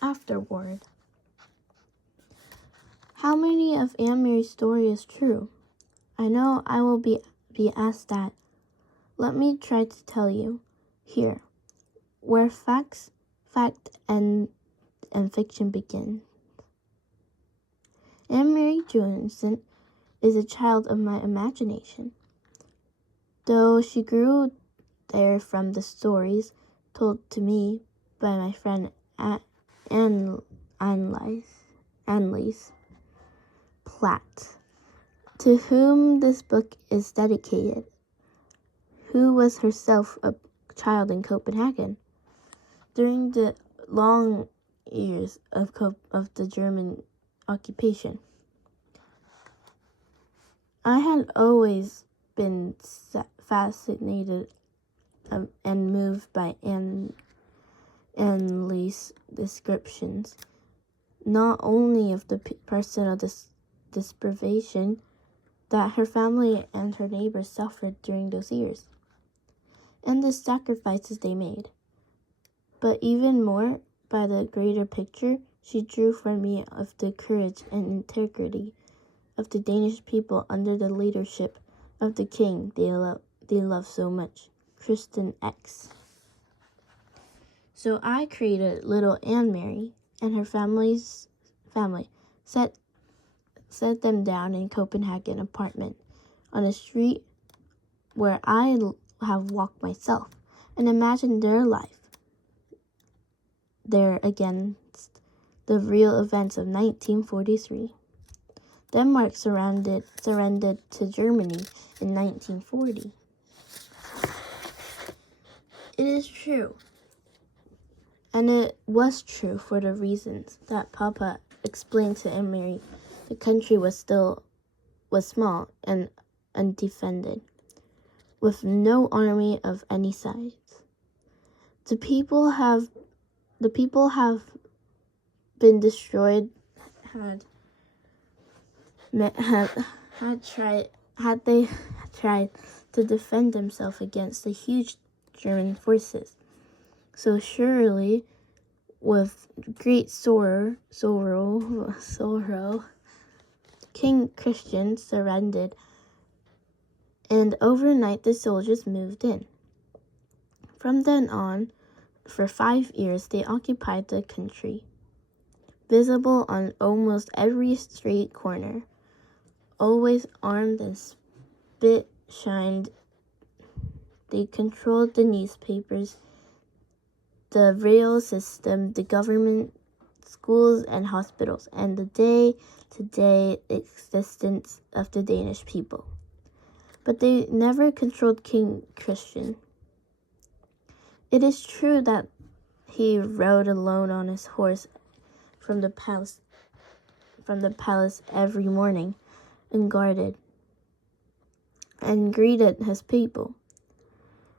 Afterword. How many of Aunt Mary's story is true? I know I will be asked that. Let me try to tell you. Here, where fact and fiction begin. Aunt Mary Johnson is a child of my imagination. Though she grew there from the stories told to me by my friend Annalise Platt, to whom this book is dedicated, who was herself a child in Copenhagen during the long years of the German occupation. I had always been fascinated and moved by Annalise descriptions, not only of the personal deprivation that her family and her neighbors suffered during those years, and the sacrifices they made, but even more by the greater picture she drew for me of the courage and integrity of the Danish people under the leadership of the king they love so much, Christian X. So I created little Anne Mary and her family set them down in Copenhagen apartment on a street where I have walked myself and imagined their life there against the real events of 1943. Denmark surrendered to Germany in 1940. It is true, and it was true for the reasons that Papa explained to Aunt Mary. The country was small and undefended, with no army of any size. The people have been destroyed. Had they tried to defend themselves against the huge German forces. So surely, with great sorrow, King Christian surrendered, and overnight the soldiers moved in. From then on, for 5 years they occupied the country, visible on almost every street corner, always armed and spit-shined. They controlled the newspapers, the rail system, the government, schools and hospitals, and the day-to-day existence of the Danish people. But they never controlled King Christian. It is true that he rode alone on his horse from the palace every morning and guarded and greeted his people.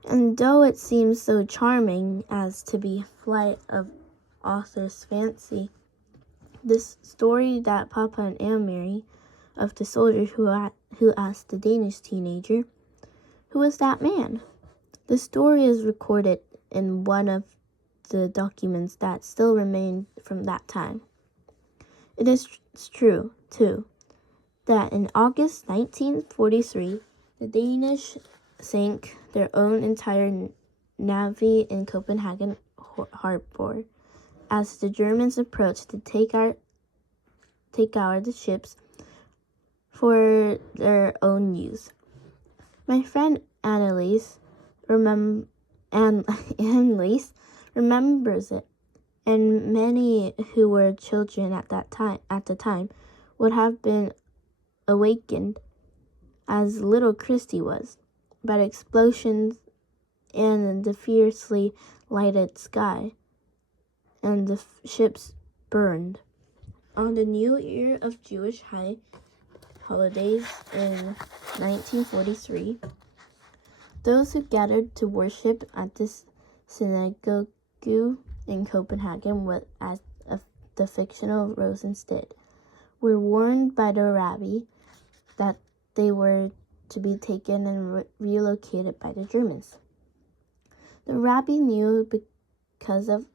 And though it seems so charming as to be flight of author's fancy, this story that Papa and Aunt Mary of the soldier who asked the Danish teenager, "Who is that man?" The story is recorded in one of the documents that still remain from that time. It is true, too, that in August 1943, the Danish sank their own entire navy in Copenhagen harbor as the Germans approached to take out the ships for their own use. My friend Annalise remembers it, and many who were children at the time would have been awakened, as little Christy was, by the explosions and the fiercely lighted sky, and the ships burned. On the New Year of Jewish holidays in 1943, those who gathered to worship at this synagogue in Copenhagen, as the fictional Rosenstedt, were warned by the rabbi that they were to be taken and relocated by the Germans. The rabbi knew because of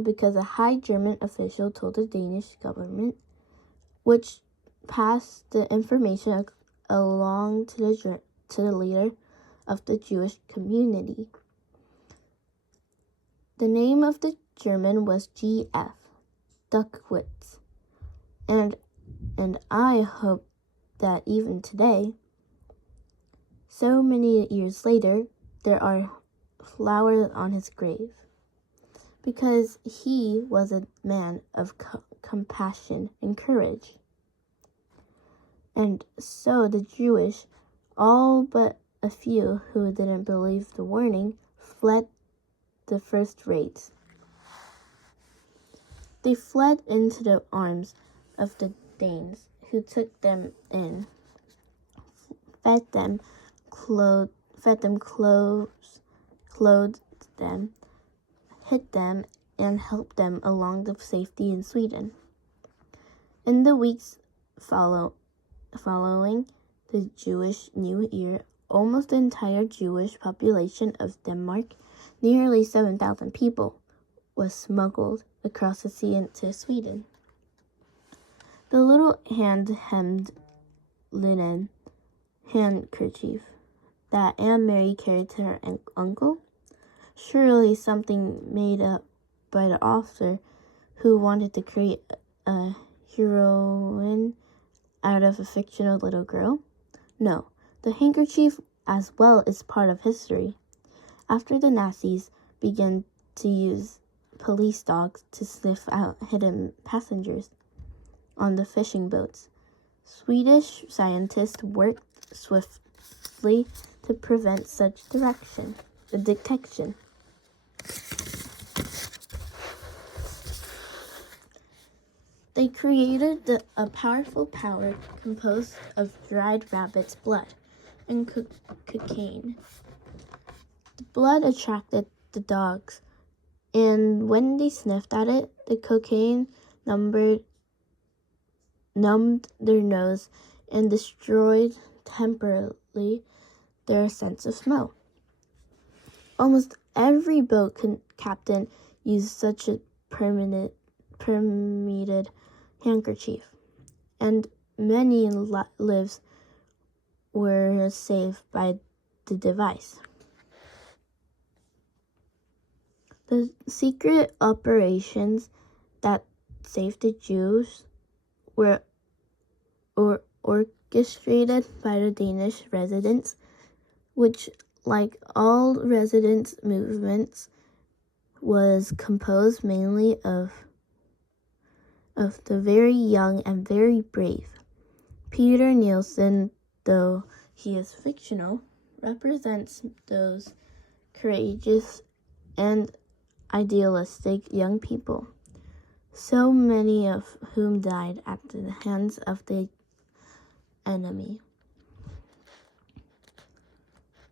because a high German official told the Danish government, which passed the information along to the leader of the Jewish community. The name of the German was G.F. Duckwitz, and I hope that even today, so many years later, there are flowers on his grave, because he was a man of compassion and courage. And so the Jewish, all but a few who didn't believe the warning, fled the first raids. They fled into the arms of the Danes, who took them in, fed them clothes, clothed them, hid them, and helped them along to safety in Sweden. In the weeks following the Jewish New Year, almost the entire Jewish population of Denmark, nearly 7,000 people, was smuggled across the sea into Sweden. The little hand-hemmed linen handkerchief that Aunt Mary carried to her uncle, surely something made up by the author who wanted to create a heroine out of a fictional little girl? No, the handkerchief as well is part of history. After the Nazis began to use police dogs to sniff out hidden passengers on the fishing boats, Swedish scientists worked swiftly to prevent such detection. They created a powerful powder composed of dried rabbit's blood and cocaine. The blood attracted the dogs, and when they sniffed at it, the cocaine numbed their nose and destroyed temporarily their sense of smell. Almost every boat captain used such a permeated handkerchief, and many lives were saved by the device. The secret operations that saved the Jews were orchestrated by the Danish residents, which, like all resistance movements, was composed mainly of the very young and very brave. Peter Nielsen, though he is fictional, represents those courageous and idealistic young people, so many of whom died at the hands of the enemy.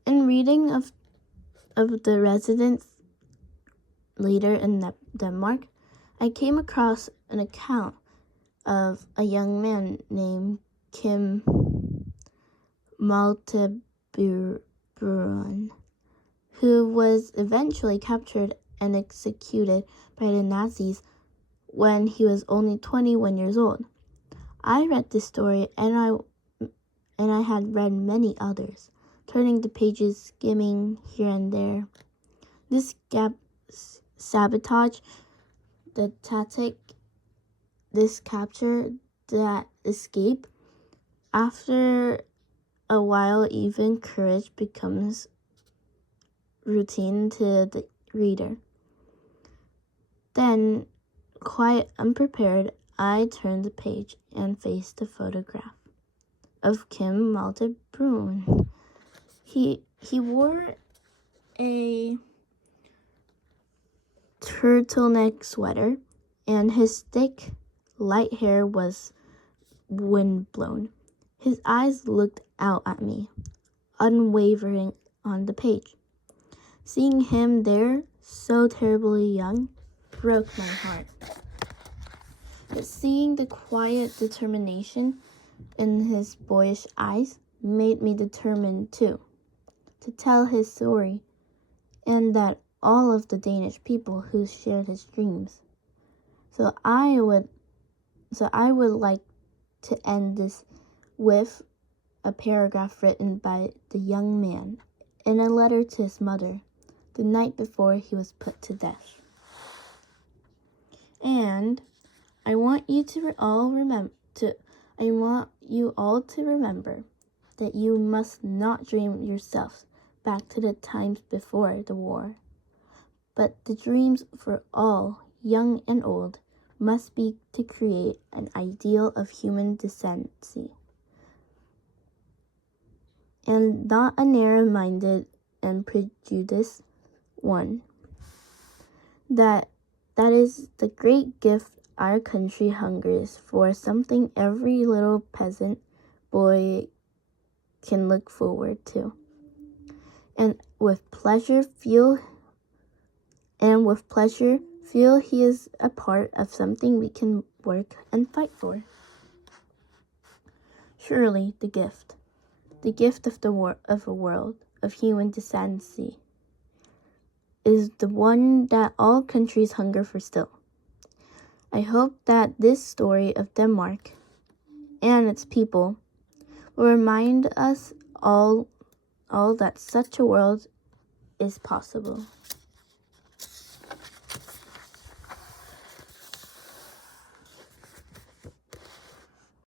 In reading of the resistance leader in Denmark, I came across an account of a young man named Kim Maltebrun, who was eventually captured and executed by the Nazis when he was only 21 years old. I read this story, and I had read many others, turning the pages, skimming here and there. This sabotage, the tactic, this capture, that escape, after a while, even courage becomes routine to the reader. Then, quite unprepared, I turned the page and faced the photograph of Kim Maltebrun. He wore a turtleneck sweater, and his thick, light hair was windblown. His eyes looked out at me, unwavering on the page. Seeing him there, so terribly young, broke my heart. But seeing the quiet determination in his boyish eyes made me determined too, to tell his story, and that all of the Danish people who shared his dreams. So I would like to end this with a paragraph written by the young man in a letter to his mother the night before he was put to death. And I want you all to remember that you must not dream yourselves back to the times before the war, but the dreams for all, young and old, must be to create an ideal of human decency, and not a narrow-minded and prejudiced one. That is the great gift our country hungers for, something every little peasant boy can look forward to, and with pleasure feel he is a part of something we can work and fight for. Surely the gift of a world of human decency is the one that all countries hunger for still. I hope that this story of Denmark and its people will remind us all that such a world is possible.